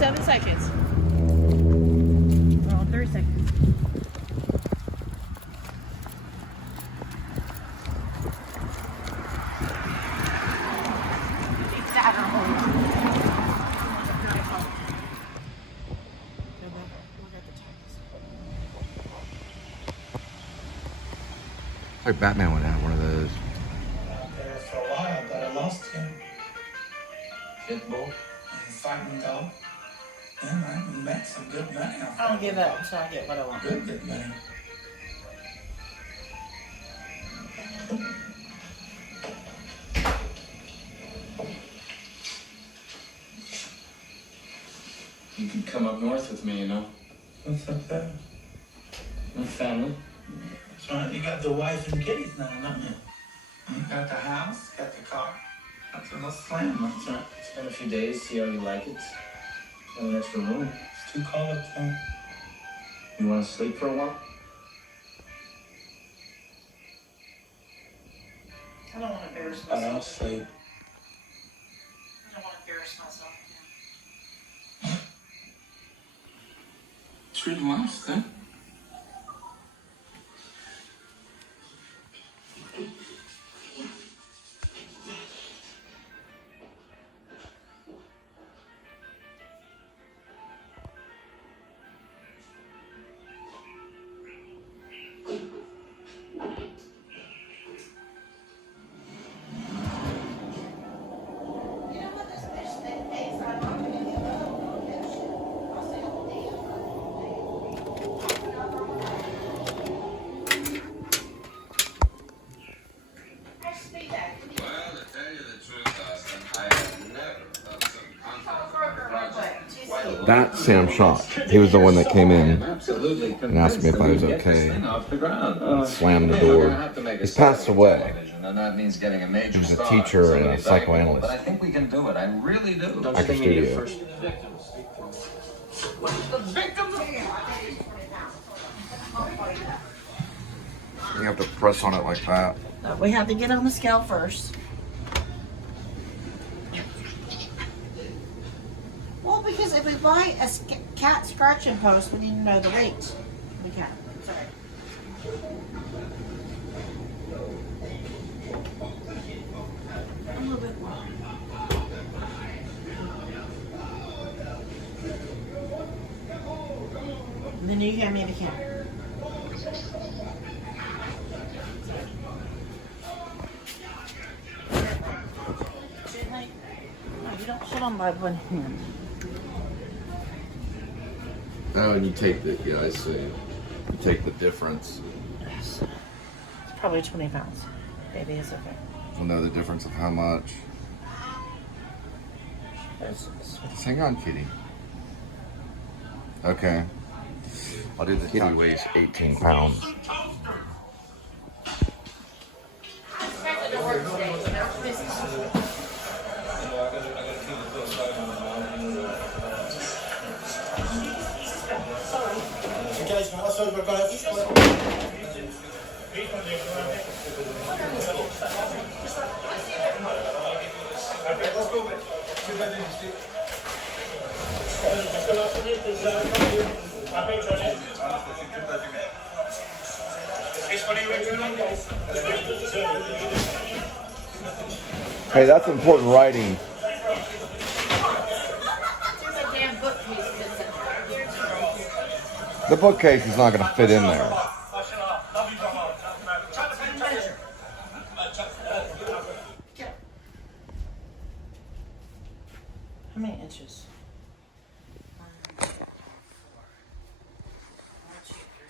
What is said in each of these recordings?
7 seconds. Oh, 30 seconds. Like Batman would have one of those. Out there for a while, but I lost him. Pitbull and fighting dog. And I met some good money. I don't give up until I get what I want. Good money. You could come up north with me, you know. What's up there? My family. That's right. You got the wife and kids now, don't you? You got the house, got the car. That's a little slam. That's right. Spend a few days, see how you like it. Got an extra room. It's too cold up there. You want to sleep for a while? I don't want to embarrass I myself. don't sleep. I don't want to embarrass myself. It's really nice, huh? That's Sam Schott. He was the one that came in Absolutely. and asked me if I was okay. Off the ground. Slammed the door. He's passed away. And that means getting a major He was a star, teacher and a somebody valuable. psychoanalyst. But I think we can do it. I really do. Actor Studio. You have to press on it like that. We have to get on the scale first. Well, because if we buy a cat scratching post, we need to know the weight. We can. Sorry. A little bit more. And then you hand me the camera. No, you don't sit on my one hand. Oh, and you take the, yeah, I see. You take the difference. Yes. It's probably 20 pounds. Maybe it's okay. You'll know the difference of how much. Just hang on, kitty. Okay. I'll do the kitty weighs 18 pounds. Hey, that's important writing. The bookcase is not going to fit in there. How many inches? 1, 2, 3,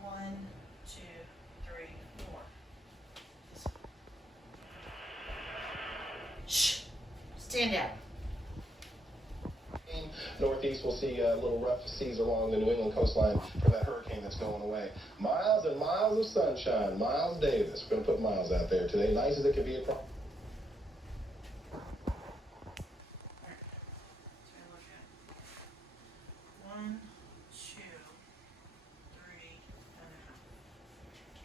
4. 1, 2, 3, 4. Shh. Stand down. Northeast, we'll see little rough seas along the New England coastline from that hurricane that's going away. Miles and miles of sunshine. Miles Davis. We're going to put Miles out there today. Nice as it can be. A problem.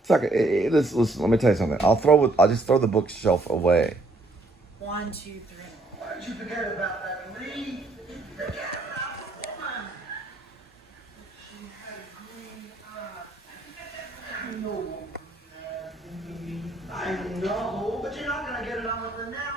Suck it. Listen, let me tell you something. I'll just throw the bookshelf away. 1, 2, 3. you forget about that, Lee? Forget about the woman. She had green eyes. I know. I know, but you're not gonna get it on with her now.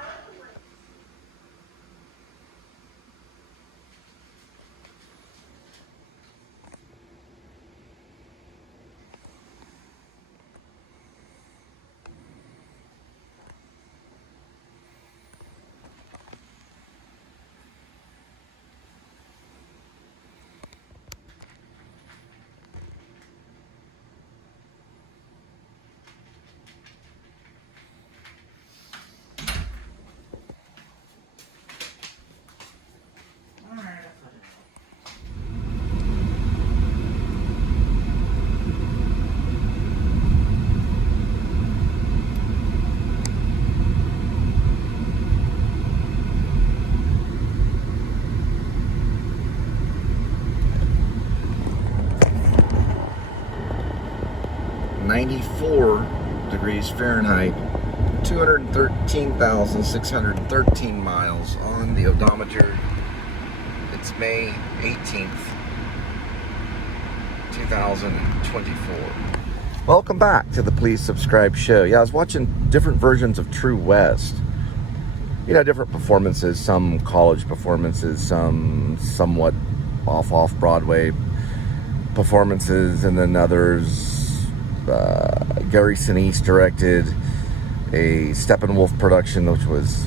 94 degrees Fahrenheit, 213,613 miles on the odometer. It's May 18th, 2024. Welcome back to the Please Subscribe show. Yeah, I was watching different versions of True West. You know, different performances, some college performances, some somewhat off Broadway performances, and then others. Gary Sinise directed a Steppenwolf production, which was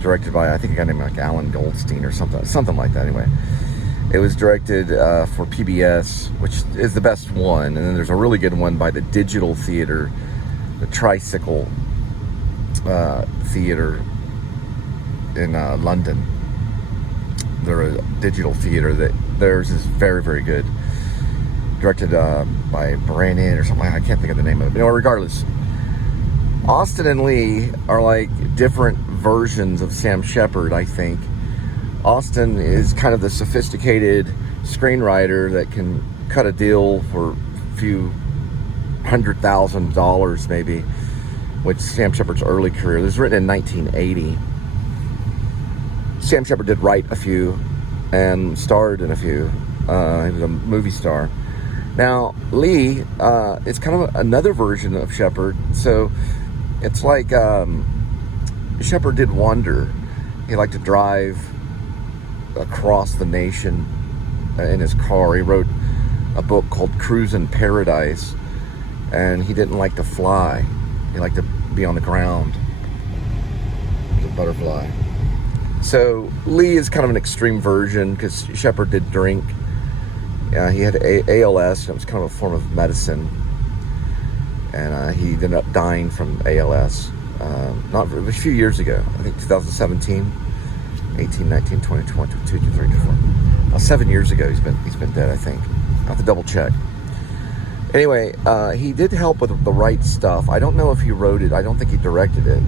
directed by, I think, a guy named like Alan Goldstein or something like that. Anyway, it was directed for PBS, which is the best one, and then there's a really good one by the Digital Theater, the Tricycle Theater in London. They're a digital theater that theirs is very, very good. Directed by Brandon or something. I can't think of the name of it. You know, regardless, Austin and Lee are like different versions of Sam Shepard, I think. Austin is kind of the sophisticated screenwriter that can cut a deal for a few $100,000 maybe, which Sam Shepard's early career. This was written in 1980. Sam Shepard did write a few and starred in a few. He was a movie star. Now, Lee is kind of another version of Shepard. So it's like Shepard did wander. He liked to drive across the nation in his car. He wrote a book called Cruisin' Paradise, and he didn't like to fly. He liked to be on the ground. He was a butterfly. So Lee is kind of an extreme version because Shepard did drink. He had ALS, and it was kind of a form of medicine, and he ended up dying from ALS not a few years ago. I think 2017, 18, 19, 20, 22, 23, 24. 7 years ago he's been dead, I think. I have to double check. Anyway, he did help with the right stuff. I don't know if he wrote it. I don't think he directed it.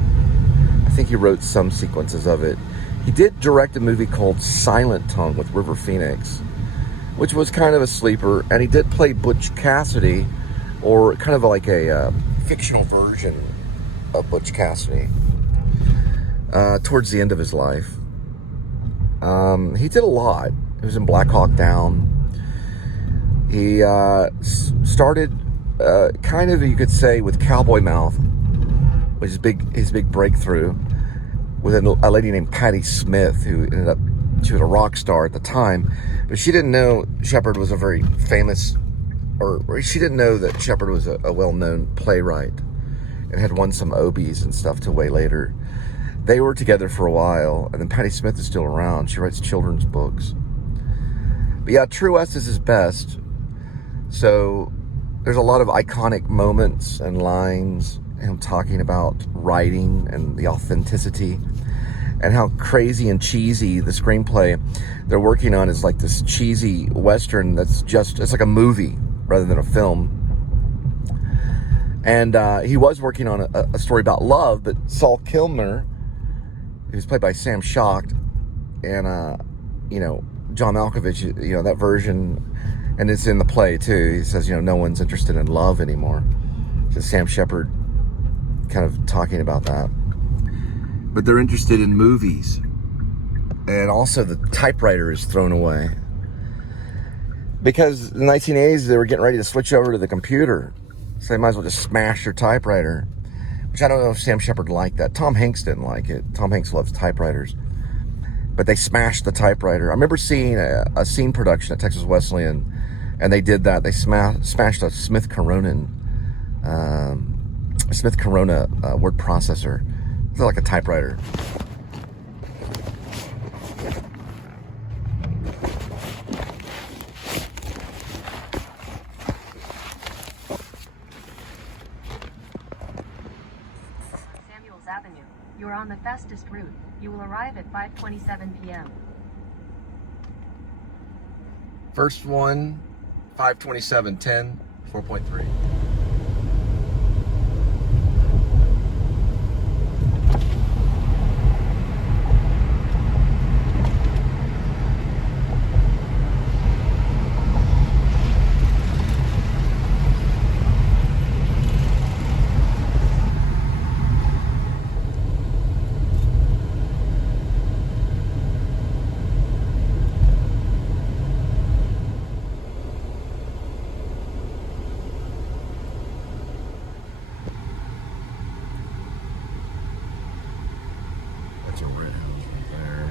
I think he wrote some sequences of it. He did direct a movie called Silent Tongue with River Phoenix, which was kind of a sleeper, and he did play Butch Cassidy, or kind of like a fictional version of Butch Cassidy, towards the end of his life. He did a lot. He was in Black Hawk Down. He started kind of, you could say, with Cowboy Mouth, which is his big breakthrough, with a lady named Patti Smith, who ended up, she was a rock star at the time, but she didn't know Shepard was a very famous, or she didn't know that Shepard was a well-known playwright and had won some Obies and stuff till way later. They were together for a while, and then Patti Smith is still around. She writes children's books. But yeah, True West is his best. So there's a lot of iconic moments and lines, him talking about writing and the authenticity, and how crazy and cheesy the screenplay they're working on is like this cheesy Western that's just, it's like a movie rather than a film. And he was working on a story about love, but Saul Kilmer, who's played by Sam Schock, and, John Malkovich, that version, and it's in the play too. He says, no one's interested in love anymore. So Sam Shepard kind of talking about that. but they're interested in movies. And also the typewriter is thrown away. Because in the 1980s, they were getting ready to switch over to the computer. So they might as well just smash their typewriter. Which I don't know if Sam Shepard liked that. Tom Hanks didn't like it. Tom Hanks loves typewriters. But they smashed the typewriter. I remember seeing a scene production at Texas Wesleyan, and they did that. They smashed a Smith Corona word processor. It's like a typewriter. Avenue. You are on the fastest route. You will arrive at 5:27 p.m. First one, 5:27, 10, 4.3. That's a red house right there.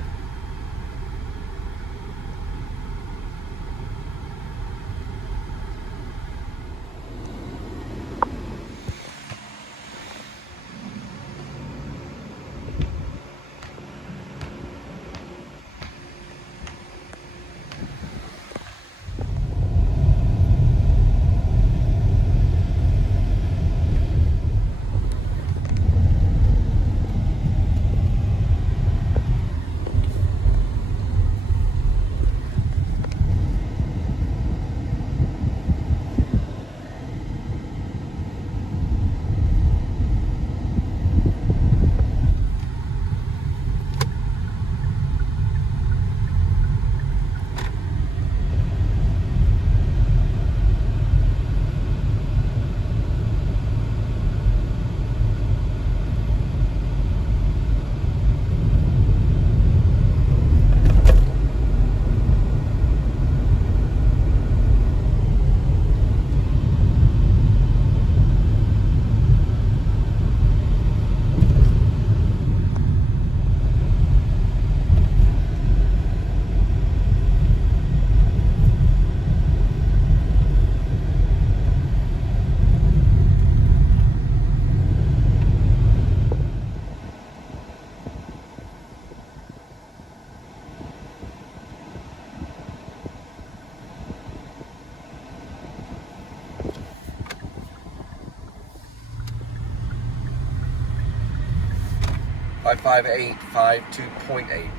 Five 5.8, 5.2.8.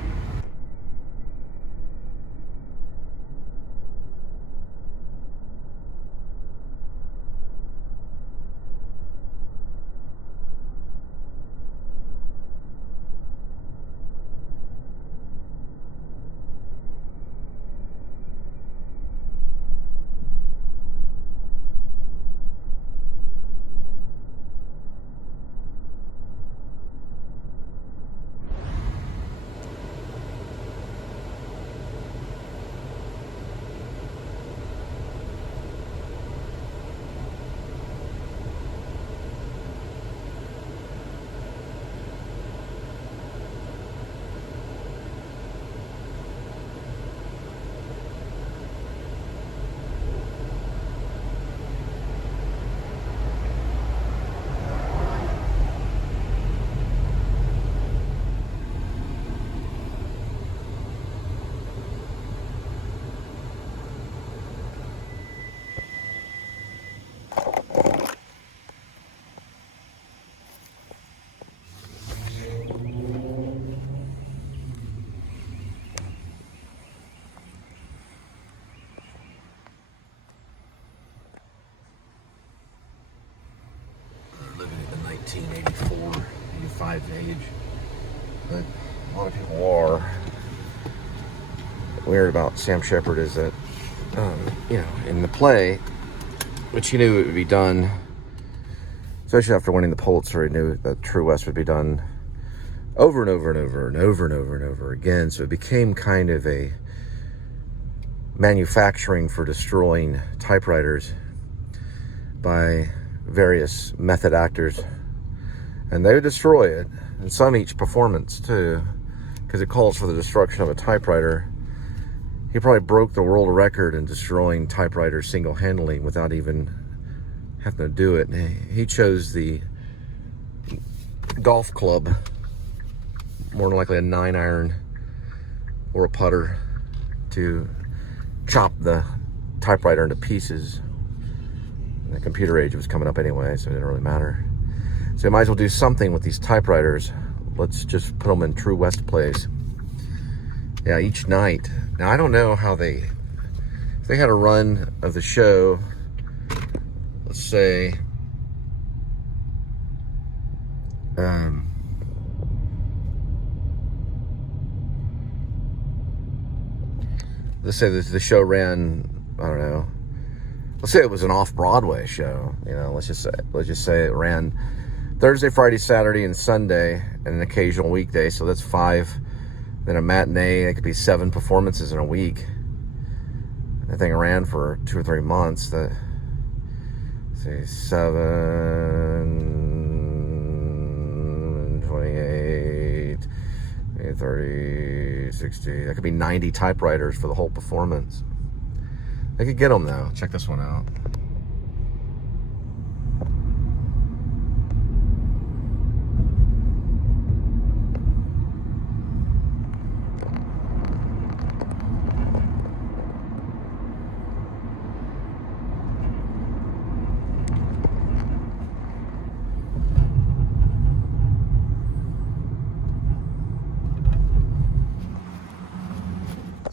Living in the 1984, 85 age, but a lot of people are. Weird about Sam Shepard is that, you know, in the play, which he knew it would be done, especially after winning the Pulitzer, he knew that True West would be done over and over and over and over and over and over again. So it became kind of a manufacturing for destroying typewriters by various method actors. And they would destroy it, and some each performance too, because it calls for the destruction of a typewriter. He probably broke the world record in destroying typewriters single-handedly without even having to do it. He chose the golf club, more than likely a 9-iron or a putter, to chop the typewriter into pieces. The computer age was coming up anyway, so it didn't really matter. So you might as well do something with these typewriters. Let's just put them in True West plays. Yeah, each night. Now, I don't know how if they had a run of the show, let's say, let's say the show ran, I don't know, let's say it was an off-Broadway show, let's just say it ran Thursday, Friday, Saturday, and Sunday, and an occasional weekday, so that's 5. Then a matinee, it could be 7 performances in a week. That thing ran for 2 or 3 months. Say 7, 28, 30, 60. That could be 90 typewriters for the whole performance. They could get them though. Check this one out.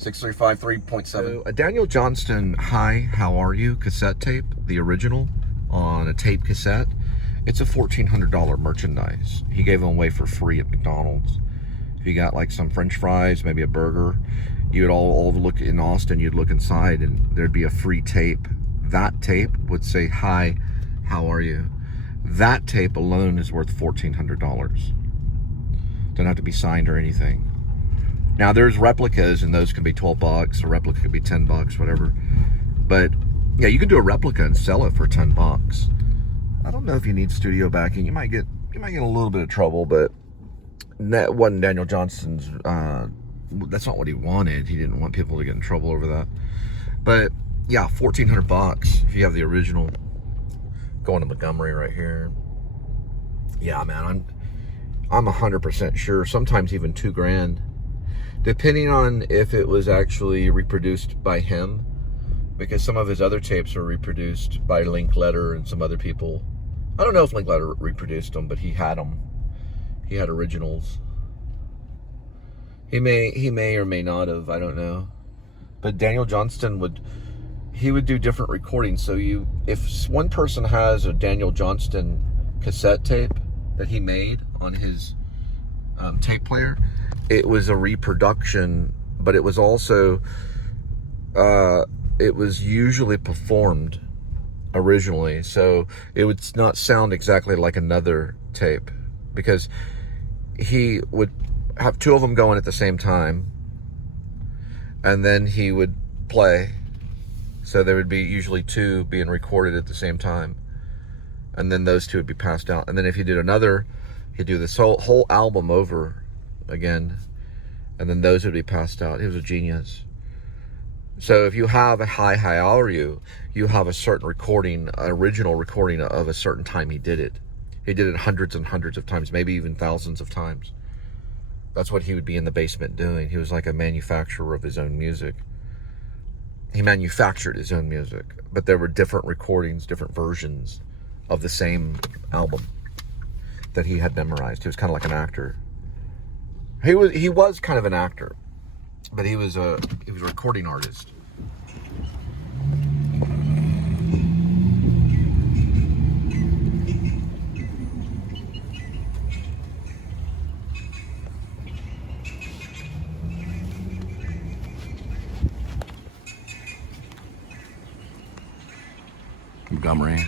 .7. A Daniel Johnston Hi, How Are You cassette tape, the original, on a tape cassette. It's a $1,400 merchandise. He gave them away for free at McDonald's. If you got like some French fries, maybe a burger, you would all look in Austin, you'd look inside and there'd be a free tape. That tape would say, Hi, How Are You? That tape alone is worth $1,400. Don't have to be signed or anything. Now there's replicas, and those can be $12. A replica could be $10, whatever. But yeah, you can do a replica and sell it for $10. I don't know if you need studio backing. You might get a little bit of trouble, but that wasn't Daniel Johnston's. That's not what he wanted. He didn't want people to get in trouble over that. But yeah, $1,400 if you have the original. Going to Montgomery right here. Yeah, man, I'm 100% sure. Sometimes even $2,000. Depending on if it was actually reproduced by him, because some of his other tapes are reproduced by Linkletter and some other people. I don't know if Linkletter reproduced them, but he had them. He had originals. He may or may not have, I don't know. But Daniel Johnston would do different recordings. So if one person has a Daniel Johnston cassette tape that he made on his tape player, it was a reproduction, but it was also, it was usually performed originally, so it would not sound exactly like another tape, because he would have 2 of them going at the same time, and then he would play, so there would be usually 2 being recorded at the same time, and then those 2 would be passed out, and then if he did another, he'd do this whole album over again, and then those would be passed out. He was a genius. So if you have a Hi, How Are You, you have a certain recording, an original recording of a certain time he did it. He did it hundreds and hundreds of times, maybe even thousands of times. That's what he would be in the basement doing. He was like a manufacturer of his own music. He manufactured his own music, but there were different recordings, different versions of the same album that he had memorized. He was kind of like an actor. He was kind of an actor, but he was a recording artist. Montgomery.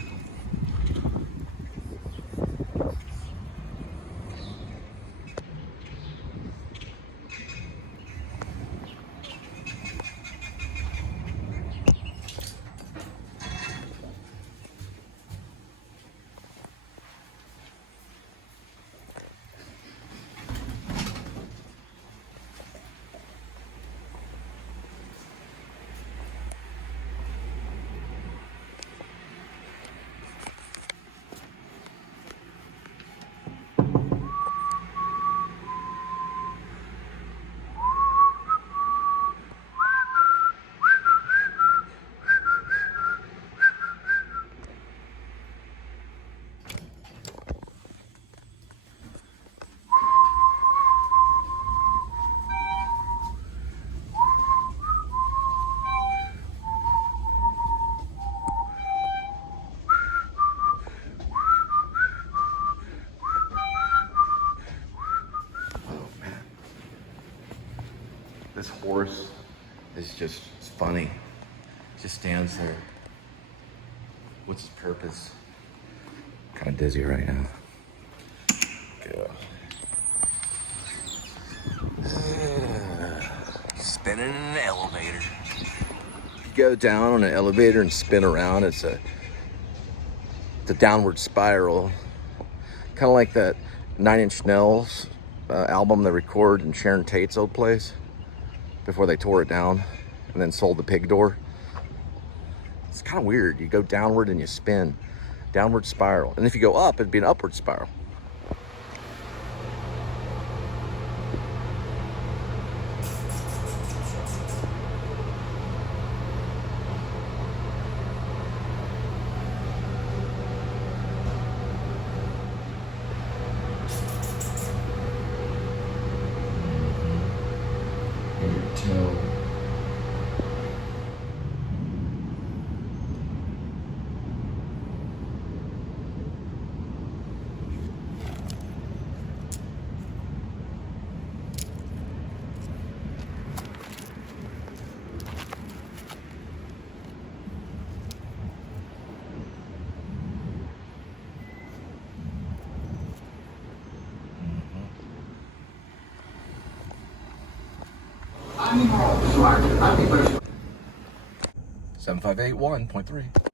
horse is just funny. Just stands there. What's his purpose? Kind of dizzy right now. Go. Spinning in an elevator. If you go down on an elevator and spin around, it's a downward spiral. Kind of like that 9 Inch Nails album they recorded in Sharon Tate's old place before they tore it down and then sold the pig door. It's kind of weird. You go downward and you spin. Downward spiral. And if you go up, it'd be an upward spiral. I'm smart. 7581.3.